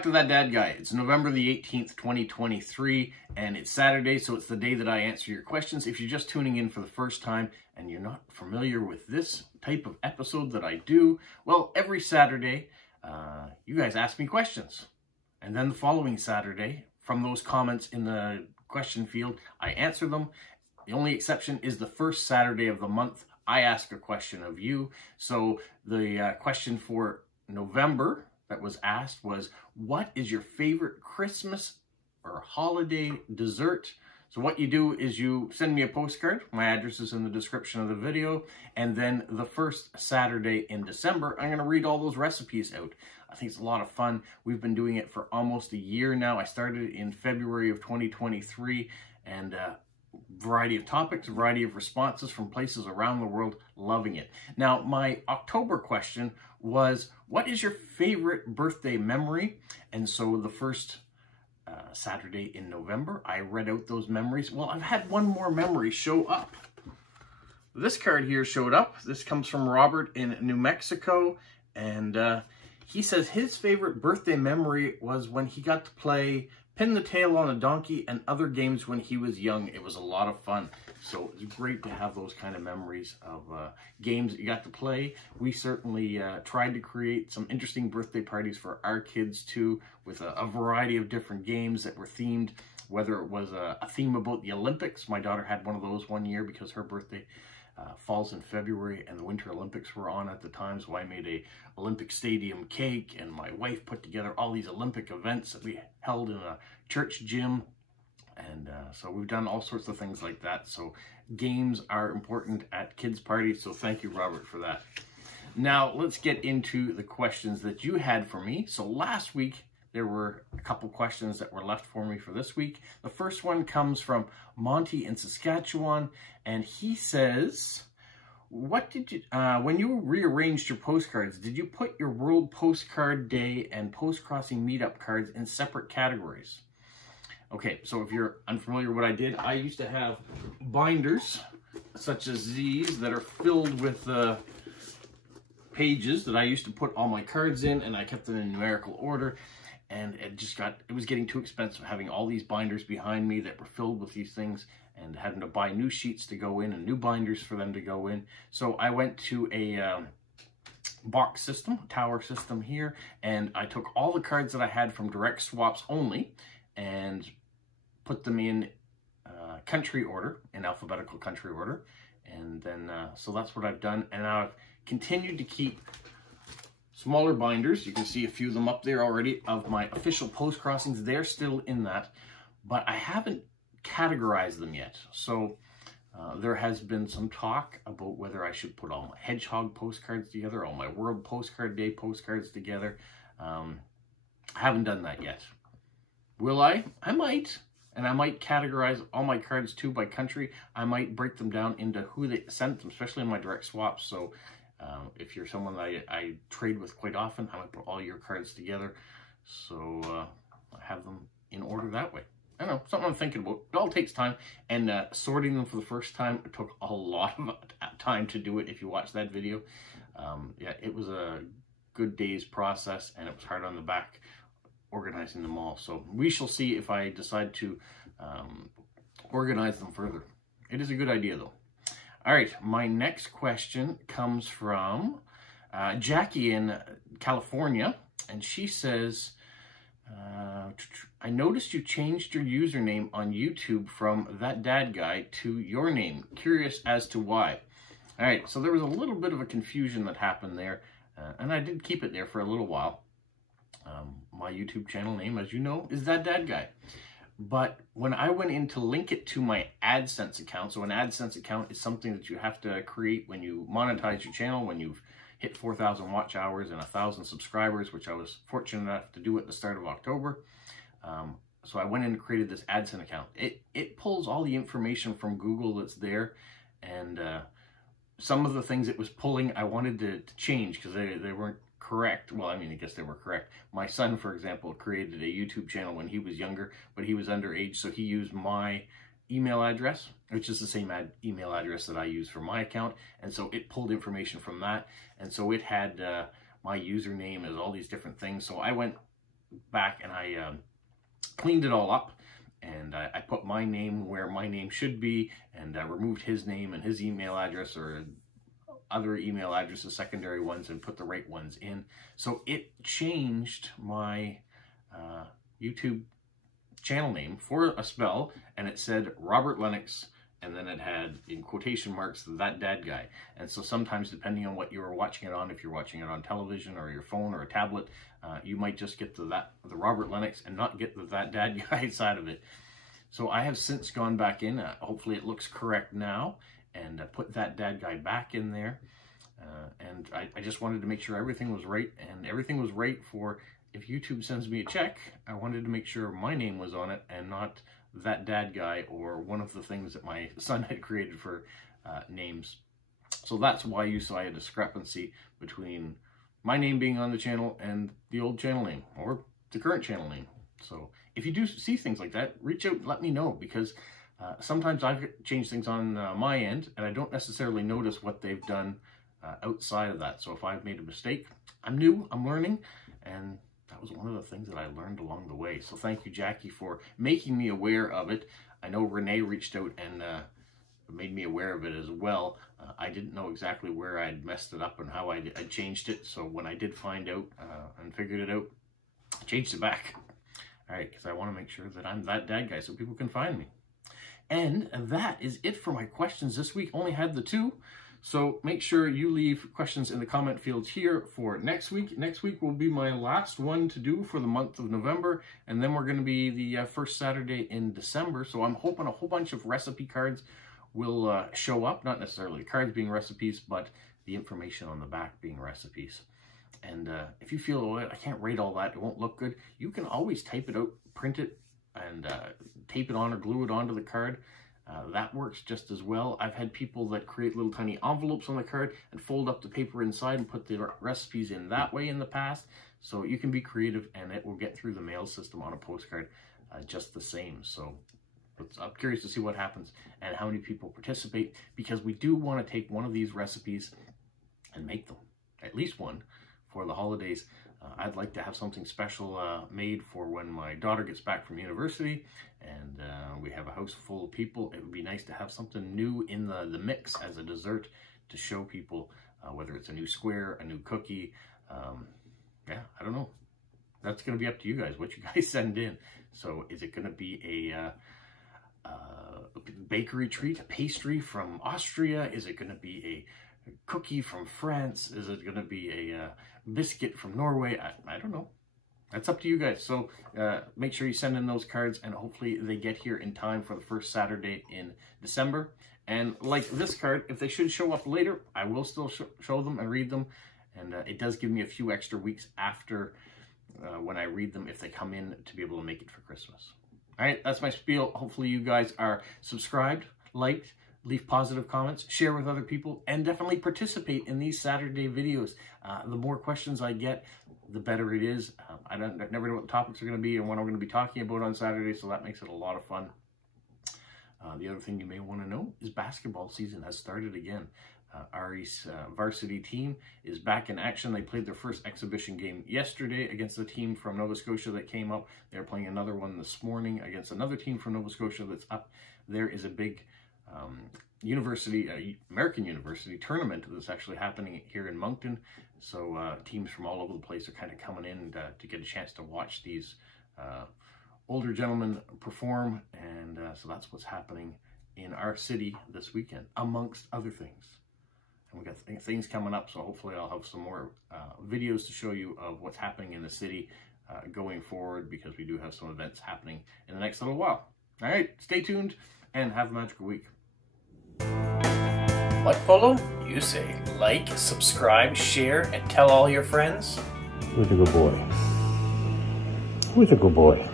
back to That Dad Guy. It's November the 18th, 2023, and it's Saturday, so it's the day that I answer your questions. If you're just tuning in for the first time and you're not familiar with this type of episode that I do, well, every Saturday, you guys ask me questions. And then the following Saturday, from those comments in the question field, I answer them. The only exception is the first Saturday of the month, I ask a question of you. So the question for November that was asked was, what is your favorite Christmas or holiday dessert? So what you do is you send me a postcard. My address is in the description of the video. And then the first Saturday in December, I'm going to read all those recipes out. I think it's a lot of fun. We've been doing it for almost a year now. I started in February of 2023, and variety of topics, a variety of responses from places around the world, loving it. Now, my October question was, what is your favorite birthday memory? And so the first Saturday in November, I read out those memories. Well, I've had one more memory show up. This card here showed up. This comes from Robert in New Mexico, and he says his favorite birthday memory was when he got to play Pin the Tail on a Donkey and other games when he was young. It was a lot of fun. So it's great to have those kind of memories of games that you got to play. We certainly tried to create some interesting birthday parties for our kids too, with a variety of different games that were themed, whether it was a theme about the Olympics. My daughter had one of those one year because her birthday falls in February and the Winter Olympics were on at the time, so I made a Olympic Stadium cake, and my wife put together all these Olympic events that we held in a church gym, and so we've done all sorts of things like that. So games are important at kids' parties, so thank you, Robert, for that. Now let's get into the questions that you had for me. So last week there were a couple questions that were left for me for this week. The first one comes from Monty in Saskatchewan, and he says, what did you, when you rearranged your postcards, did you put your World Postcard Day and Post-Crossing Meetup cards in separate categories? Okay, so if you're unfamiliar with what I did, I used to have binders such as these that are filled with pages that I used to put all my cards in, and I kept them in numerical order. And it was getting too expensive having all these binders behind me that were filled with these things, and having to buy new sheets to go in and new binders for them to go in. So I went to a box system, tower system here, and I took all the cards that I had from direct swaps only and put them in country order, in alphabetical country order. And then, so that's what I've done. And I've continued to keep smaller binders. You can see a few of them up there already of my official post crossings. They're still in that, but I haven't categorized them yet. So there has been some talk about whether I should put all my hedgehog postcards together, all my World Postcard Day postcards together. I haven't done that yet. Will I? I might. And I might categorize all my cards too by country. I might break them down into who they sent them, especially in my direct swaps. So if you're someone that I trade with quite often, I might put all your cards together. So I have them in order that way. I don't know, something I'm thinking about. It all takes time, and sorting them for the first time, it took a lot of time to do it. If you watch that video, yeah, it was a good day's process, and it was hard on the back organizing them all. So we shall see if I decide to organize them further. It is a good idea, though. All right, my next question comes from Jackie in California, and she says, I noticed you changed your username on YouTube from That Dad Guy to your name. Curious as to why. All right, so there was a little bit of a confusion that happened there, and I did keep it there for a little while. My YouTube channel name, as you know, is That Dad Guy. But when I went in to link it to my AdSense account, so an AdSense account is something that you have to create when you monetize your channel, when you've hit 4,000 watch hours and 1,000 subscribers, which I was fortunate enough to do at the start of October. So I went in and created this AdSense account. It pulls all the information from Google that's there, and some of the things it was pulling I wanted to change because they weren't correct. Well, I mean, I guess they were correct. My son, for example, created a YouTube channel when he was younger, but he was underage, so he used my email address, which is the same email address that I use for my account, and so it pulled information from that, and so it had my username as all these different things. So I went back and I cleaned it all up, and I put my name where my name should be, and removed his name and his email address or other email addresses, secondary ones, and put the right ones in. So it changed my YouTube channel name for a spell, and it said Robert Lennox, and then it had in quotation marks that dad guy. And so sometimes, depending on what you're watching it on, if you're watching it on television or your phone or a tablet, you might just get the Robert Lennox and not get the that dad guy side of it. So I have since gone back in, hopefully it looks correct now, and put that dad guy back in there. And I just wanted to make sure everything was right, and everything was right for if YouTube sends me a check. I wanted to make sure my name was on it and not that dad guy or one of the things that my son had created for names. So that's why you saw a discrepancy between my name being on the channel and the old channel name or the current channel name. So if you do see things like that, reach out and let me know, because sometimes I've changed things on my end and I don't necessarily notice what they've done outside of that. So if I've made a mistake, I'm new, I'm learning, and that was one of the things that I learned along the way. So thank you, Jackie, for making me aware of it. I know Renee reached out and made me aware of it as well. I didn't know exactly where I'd messed it up and how I changed it. So when I did find out and figured it out, I changed it back. All right, because I want to make sure that I'm that dad guy so people can find me. And that is it for my questions this week. Only had the 2. So make sure you leave questions in the comment fields here for next week. Next week will be my last one to do for the month of November, and then we're going to be the first Saturday in December. So I'm hoping a whole bunch of recipe cards will show up, not necessarily the cards being recipes, but the information on the back being recipes. And if you feel, oh, I can't rate all that, it won't look good, you can always type it out, print it, and tape it on or glue it onto the card. That works just as well. I've had people that create little tiny envelopes on the card and fold up the paper inside and put the recipes in that way in the past. So you can be creative, and it will get through the mail system on a postcard just the same. So I'm curious to see what happens and how many people participate, because we do want to take one of these recipes and make them, at least one, for the holidays. I'd like to have something special made for when my daughter gets back from university and we have a house full of people. It would be nice to have something new in the mix as a dessert to show people, whether it's a new square, a new cookie. Yeah, I don't know. That's going to be up to you guys, what you guys send in. So is it going to be a bakery treat, a pastry from Austria? Is it going to be a cookie from France? Is it going to be a biscuit from Norway? I don't know. That's up to you guys. So make sure you send in those cards, and hopefully they get here in time for the first Saturday in December. And like this card, if they should show up later, I will still show them and read them. And it does give me a few extra weeks after when I read them if they come in to be able to make it for Christmas. All right, that's my spiel. Hopefully you guys are subscribed, liked, leave positive comments, share with other people, and definitely participate in these Saturday videos. The more questions I get, the better it is. I never know what the topics are going to be and what I'm going to be talking about on Saturday, so that makes it a lot of fun. The other thing you may want to know is basketball season has started again. Ari's varsity team is back in action. They played their first exhibition game yesterday against a team from Nova Scotia that came up. They're playing another one this morning against another team from Nova Scotia that's up. There is a big American university tournament that's actually happening here in Moncton. So teams from all over the place are kind of coming in to get a chance to watch these older gentlemen perform. And so that's what's happening in our city this weekend, amongst other things. And we got things coming up, so hopefully I'll have some more videos to show you of what's happening in the city going forward, because we do have some events happening in the next little while. All right, stay tuned and have a magical week. What, Polo? You say like, subscribe, share, and tell all your friends? Who's a good boy? Who's a good boy?